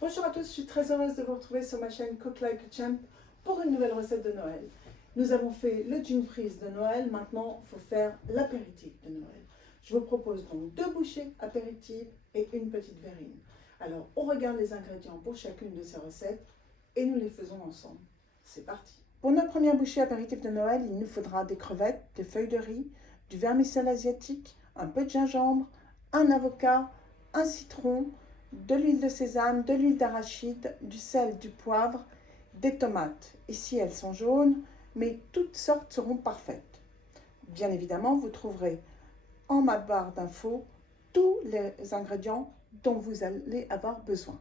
Bonjour à tous, je suis très heureuse de vous retrouver sur ma chaîne Cook Like a Champ pour une nouvelle recette de Noël. Nous avons fait le gin freeze de Noël, maintenant il faut faire l'apéritif de Noël. Je vous propose donc 2 bouchées apéritives et une petite verrine. Alors on regarde les ingrédients pour chacune de ces recettes et nous les faisons ensemble. C'est parti. Pour notre première bouchée apéritif de Noël, il nous faudra des crevettes, des feuilles de riz, du vermicelle asiatique, un peu de gingembre, un avocat, un citron, de l'huile de sésame, de l'huile d'arachide, du sel, du poivre, des tomates. Ici, elles sont jaunes, mais toutes sortes seront parfaites. Bien évidemment, vous trouverez en ma barre d'infos tous les ingrédients dont vous allez avoir besoin.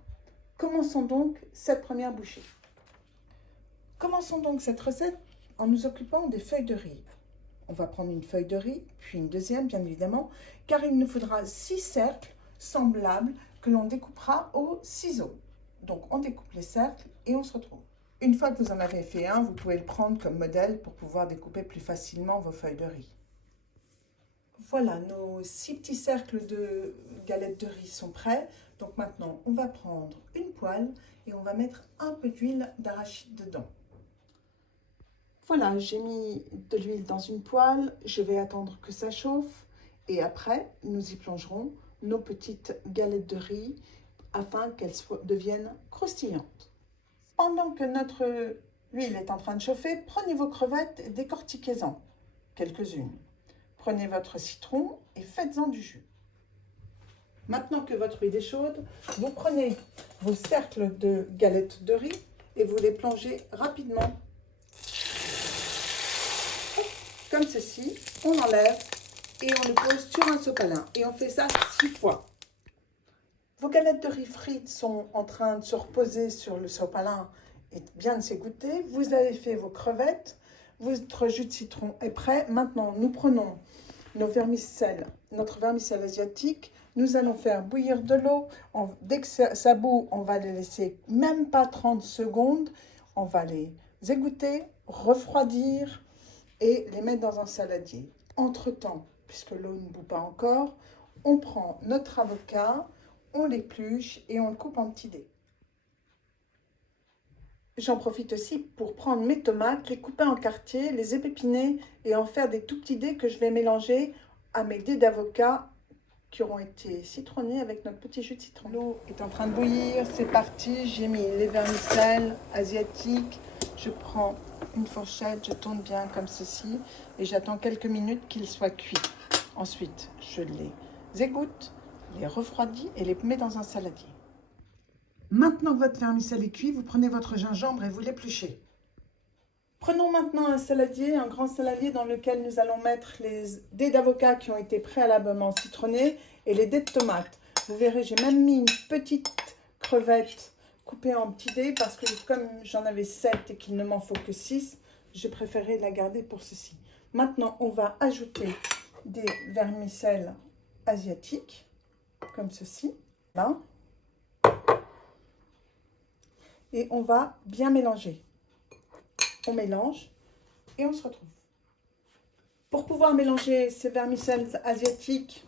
Commençons donc cette première bouchée. Commençons donc cette recette en nous occupant des feuilles de riz. On va prendre une feuille de riz, puis une deuxième, bien évidemment, car il nous faudra 6 cercles semblables que l'on découpera au ciseau. Donc on découpe les cercles et on se retrouve. Une fois que vous en avez fait un, vous pouvez le prendre comme modèle pour pouvoir découper plus facilement vos feuilles de riz. Voilà, nos 6 petits cercles de galettes de riz sont prêts. Donc maintenant, on va prendre une poêle et on va mettre un peu d'huile d'arachide dedans. Voilà, j'ai mis de l'huile dans une poêle, je vais attendre que ça chauffe et après, nous y plongerons nos petites galettes de riz afin qu'elles deviennent croustillantes. Pendant que notre huile est en train de chauffer, prenez vos crevettes et décortiquez-en quelques-unes. Prenez votre citron et faites-en du jus. Maintenant que votre huile est chaude, vous prenez vos cercles de galettes de riz et vous les plongez rapidement. Comme ceci, on enlève et on le pose sur un sopalin. Et on fait ça 6 fois. Vos galettes de riz frites sont en train de se reposer sur le sopalin et bien de s'égoutter. Vous avez fait vos crevettes. Votre jus de citron est prêt. Maintenant, nous prenons notre vermicelle asiatique. Nous allons faire bouillir de l'eau. Dès que ça bout, on va les laisser même pas 30 secondes. On va les égoutter, refroidir et les mettre dans un saladier. Entre-temps, puisque l'eau ne bout pas encore, on prend notre avocat, on l'épluche et on le coupe en petits dés. J'en profite aussi pour prendre mes tomates, les couper en quartiers, les épépiner et en faire des tout petits dés que je vais mélanger à mes dés d'avocat qui auront été citronnés avec notre petit jus de citron. L'eau est en train de bouillir, c'est parti, j'ai mis les vermicelles asiatiques, je prends une fourchette, je tourne bien comme ceci et j'attends quelques minutes qu'ils soient cuits. Ensuite, je les égoutte, les refroidis et les mets dans un saladier. Maintenant que votre vermicelle est cuit, vous prenez votre gingembre et vous l'épluchez. Prenons maintenant un saladier, un grand saladier dans lequel nous allons mettre les dés d'avocat qui ont été préalablement citronnés et les dés de tomates. Vous verrez, j'ai même mis une petite crevette coupée en petits dés parce que comme j'en avais 7 et qu'il ne m'en faut que 6, je préférais la garder pour ceci. Maintenant, on va ajouter des vermicelles asiatiques, comme ceci, là. Et on va bien mélanger. On mélange et on se retrouve. Pour pouvoir mélanger ces vermicelles asiatiques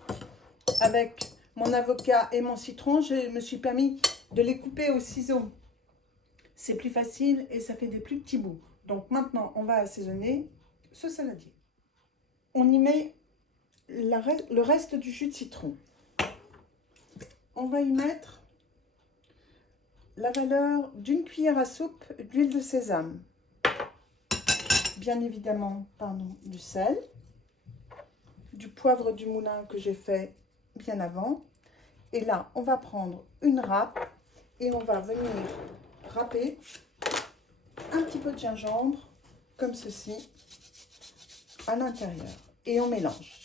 avec mon avocat et mon citron, je me suis permis de les couper au ciseau. C'est plus facile et ça fait des plus petits bouts. Donc maintenant, on va assaisonner ce saladier. On y met le reste du jus de citron. On va y mettre la valeur d'une cuillère à soupe d'huile de sésame. Bien évidemment, du sel, du poivre du moulin que j'ai fait bien avant. Et là, on va prendre une râpe et on va venir râper un petit peu de gingembre, comme ceci, à l'intérieur. Et on mélange.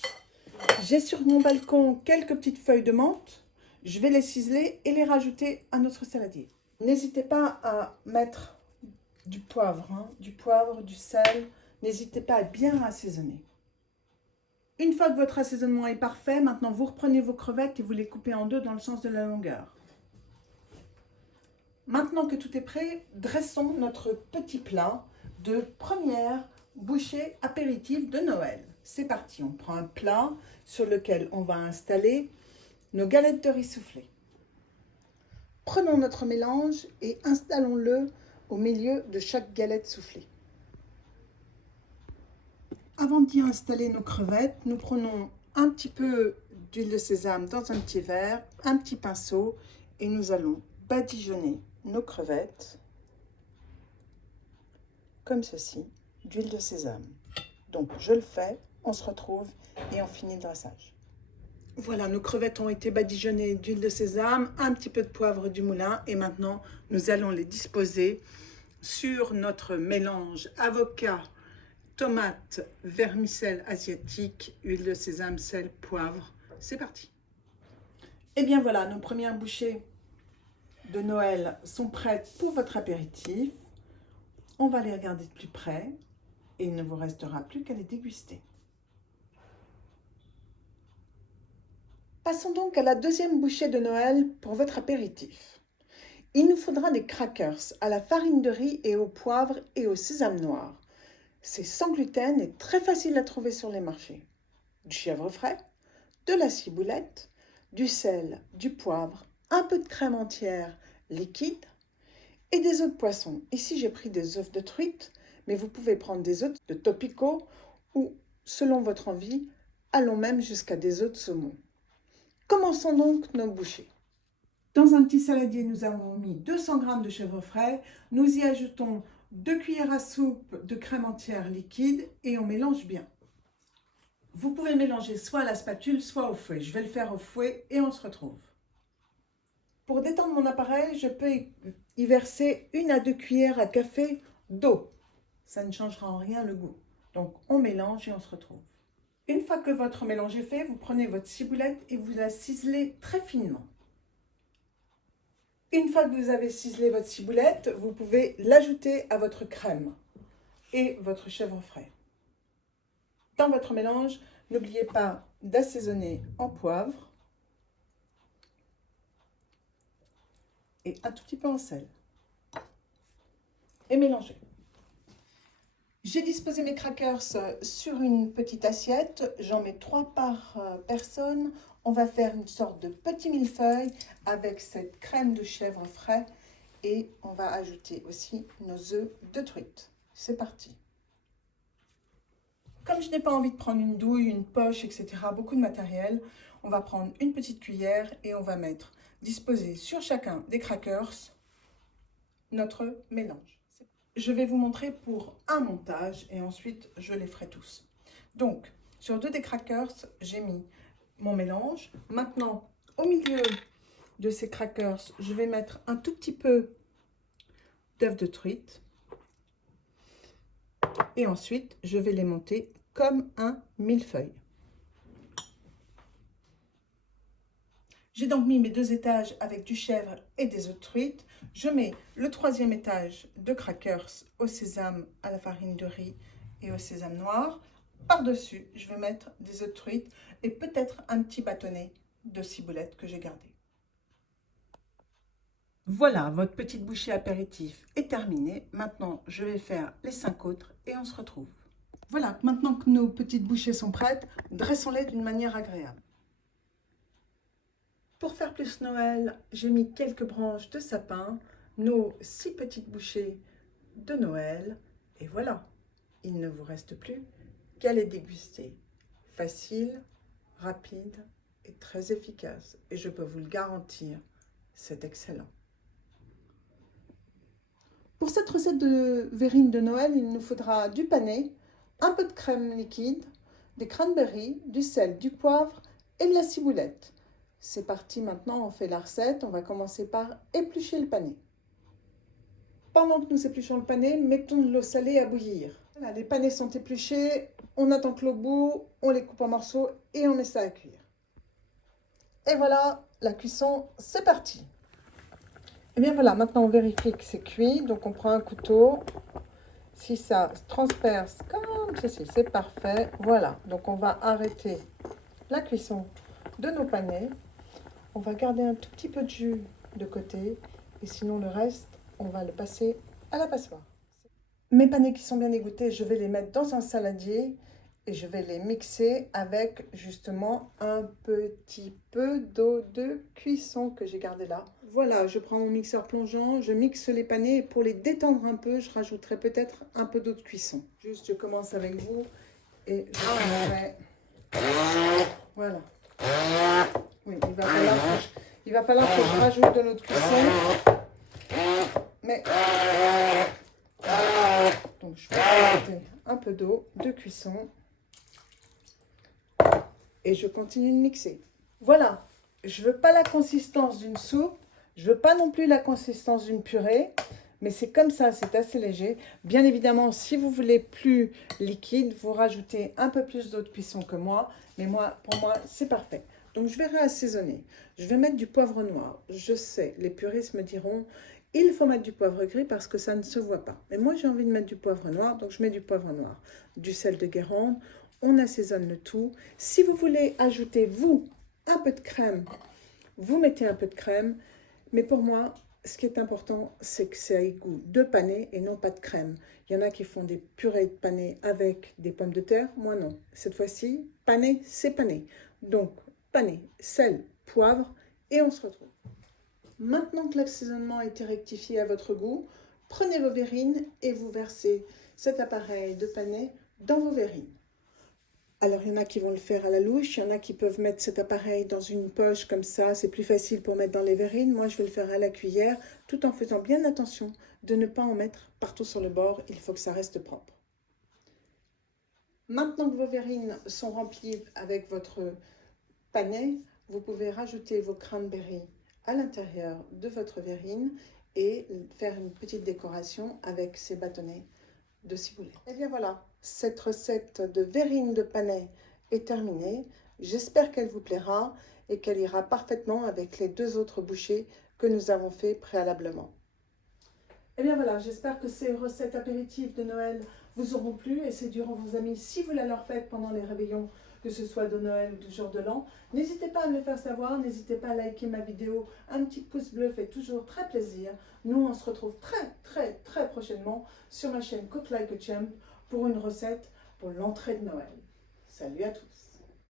J'ai sur mon balcon quelques petites feuilles de menthe. Je vais les ciseler et les rajouter à notre saladier. N'hésitez pas à mettre du poivre, du sel. N'hésitez pas à bien assaisonner. Une fois que votre assaisonnement est parfait, maintenant vous reprenez vos crevettes et vous les coupez en deux dans le sens de la longueur. Maintenant que tout est prêt, dressons notre petit plat de première bouchée apéritive de Noël. C'est parti, on prend un plat sur lequel on va installer nos galettes de riz soufflé. Prenons notre mélange et installons-le au milieu de chaque galette soufflée. Avant d'y installer nos crevettes, nous prenons un petit peu d'huile de sésame dans un petit verre, un petit pinceau et nous allons badigeonner nos crevettes comme ceci, d'huile de sésame. Donc je le fais, on se retrouve et on finit le dressage. Voilà, nos crevettes ont été badigeonnées d'huile de sésame, un petit peu de poivre du moulin et maintenant nous allons les disposer sur notre mélange avocat, tomate, vermicelle asiatique, huile de sésame, sel, poivre. C'est parti. Et bien voilà, nos premières bouchées de Noël sont prêtes pour votre apéritif. On va les regarder de plus près et il ne vous restera plus qu'à les déguster. Passons donc à la deuxième bouchée de Noël pour votre apéritif. Il nous faudra des crackers à la farine de riz et au poivre et au sésame noir. C'est sans gluten et très facile à trouver sur les marchés. Du chèvre frais, de la ciboulette, du sel, du poivre, un peu de crème entière liquide et des œufs de poisson. Ici, j'ai pris des œufs de truite, mais vous pouvez prendre des œufs de topico ou, selon votre envie, allons même jusqu'à des œufs de saumon. Commençons donc nos bouchées. Dans un petit saladier, nous avons mis 200 g de chèvre frais. Nous y ajoutons 2 cuillères à soupe de crème entière liquide et on mélange bien. Vous pouvez mélanger soit à la spatule, soit au fouet. Je vais le faire au fouet et on se retrouve. Pour détendre mon appareil, je peux y verser 1 à 2 cuillères à café d'eau. Ça ne changera en rien le goût. Donc on mélange et on se retrouve. Une fois que votre mélange est fait, vous prenez votre ciboulette et vous la ciselez très finement. Une fois que vous avez ciselé votre ciboulette, vous pouvez l'ajouter à votre crème et votre chèvre frais. Dans votre mélange, n'oubliez pas d'assaisonner en poivre et un tout petit peu en sel. Et mélangez. J'ai disposé mes crackers sur une petite assiette. J'en mets 3 par personne. On va faire une sorte de petit millefeuille avec cette crème de chèvre frais et on va ajouter aussi nos œufs de truite. C'est parti. Comme je n'ai pas envie de prendre une douille, une poche, etc., beaucoup de matériel, on va prendre une petite cuillère et on va disposer sur chacun des crackers notre mélange. Je vais vous montrer pour un montage et ensuite je les ferai tous. Donc, sur 2 des crackers, j'ai mis mon mélange. Maintenant, au milieu de ces crackers, je vais mettre un tout petit peu d'œuf de truite. Et ensuite, je vais les monter comme un millefeuille. J'ai donc mis mes 2 étages avec du chèvre et des œufs de truite. Je mets le 3e étage de crackers au sésame, à la farine de riz et au sésame noir. Par-dessus, je vais mettre des œufs de truite et peut-être un petit bâtonnet de ciboulette que j'ai gardé. Voilà, votre petite bouchée apéritif est terminée. Maintenant, je vais faire les 5 autres et on se retrouve. Voilà, maintenant que nos petites bouchées sont prêtes, dressons-les d'une manière agréable. Pour faire plus Noël, j'ai mis quelques branches de sapin, nos 6 petites bouchées de Noël. Et voilà, il ne vous reste plus qu'à les déguster. Facile, rapide et très efficace. Et je peux vous le garantir, c'est excellent. Pour cette recette de verrine de Noël, il nous faudra du panais, un peu de crème liquide, des cranberries, du sel, du poivre et de la ciboulette. C'est parti, maintenant on fait la recette. On va commencer par éplucher le panais. Pendant que nous épluchons le panais, mettons de l'eau salée à bouillir. Voilà, les panais sont épluchés, on attend que l'eau bout, on les coupe en morceaux et on met ça à cuire. Et voilà, la cuisson, c'est parti. Et bien voilà, maintenant on vérifie que c'est cuit. Donc on prend un couteau. Si ça se transperce comme ceci, c'est parfait. Voilà, donc on va arrêter la cuisson de nos panais. On va garder un tout petit peu de jus de côté et sinon le reste, on va le passer à la passoire. Mes panais qui sont bien égouttés, je vais les mettre dans un saladier et je vais les mixer avec justement un petit peu d'eau de cuisson que j'ai gardé là. Voilà, je prends mon mixeur plongeant, je mixe les panais et pour les détendre un peu, je rajouterai peut-être un peu d'eau de cuisson. Juste, je commence avec vous et je finirai. Voilà. Oui, il va falloir que je rajoute de l'eau de cuisson. Mais donc je vais rajouter un peu d'eau de cuisson et je continue de mixer. Voilà, je veux pas la consistance d'une soupe, je veux pas non plus la consistance d'une purée, mais c'est comme ça, c'est assez léger. Bien évidemment, si vous voulez plus liquide, vous rajoutez un peu plus d'eau de cuisson que moi, mais pour moi, c'est parfait. Donc je vais réassaisonner. Je vais mettre du poivre noir. Je sais, les puristes me diront, il faut mettre du poivre gris parce que ça ne se voit pas. Mais moi, j'ai envie de mettre du poivre noir, donc je mets du poivre noir. Du sel de Guérande, on assaisonne le tout. Si vous voulez ajouter, vous, un peu de crème, vous mettez un peu de crème. Mais pour moi, ce qui est important, c'est que ça ait goût de panais et non pas de crème. Il y en a qui font des purées de panais avec des pommes de terre. Moi, non. Cette fois-ci, panais, c'est panais. Donc, panais, sel, poivre et on se retrouve. Maintenant que l'assaisonnement a été rectifié à votre goût, prenez vos verrines et vous versez cet appareil de panais dans vos verrines. Alors, il y en a qui vont le faire à la louche, il y en a qui peuvent mettre cet appareil dans une poche comme ça, c'est plus facile pour mettre dans les verrines. Moi, je vais le faire à la cuillère, tout en faisant bien attention de ne pas en mettre partout sur le bord, il faut que ça reste propre. Maintenant que vos verrines sont remplies avec votre panais, vous pouvez rajouter vos cranberries à l'intérieur de votre verrine et faire une petite décoration avec ces bâtonnets de ciboulette. Et bien voilà, cette recette de verrine de panais est terminée. J'espère qu'elle vous plaira et qu'elle ira parfaitement avec les deux autres bouchées que nous avons fait préalablement. Et bien voilà, j'espère que ces recettes apéritives de Noël vous auront plu et séduiront vos amis si vous la leur faites pendant les réveillons, que ce soit de Noël ou du jour de l'an. N'hésitez pas à me le faire savoir, n'hésitez pas à liker ma vidéo, un petit pouce bleu fait toujours très plaisir. Nous, on se retrouve très prochainement sur ma chaîne Cook Like a Champ pour une recette pour l'entrée de Noël. Salut à tous!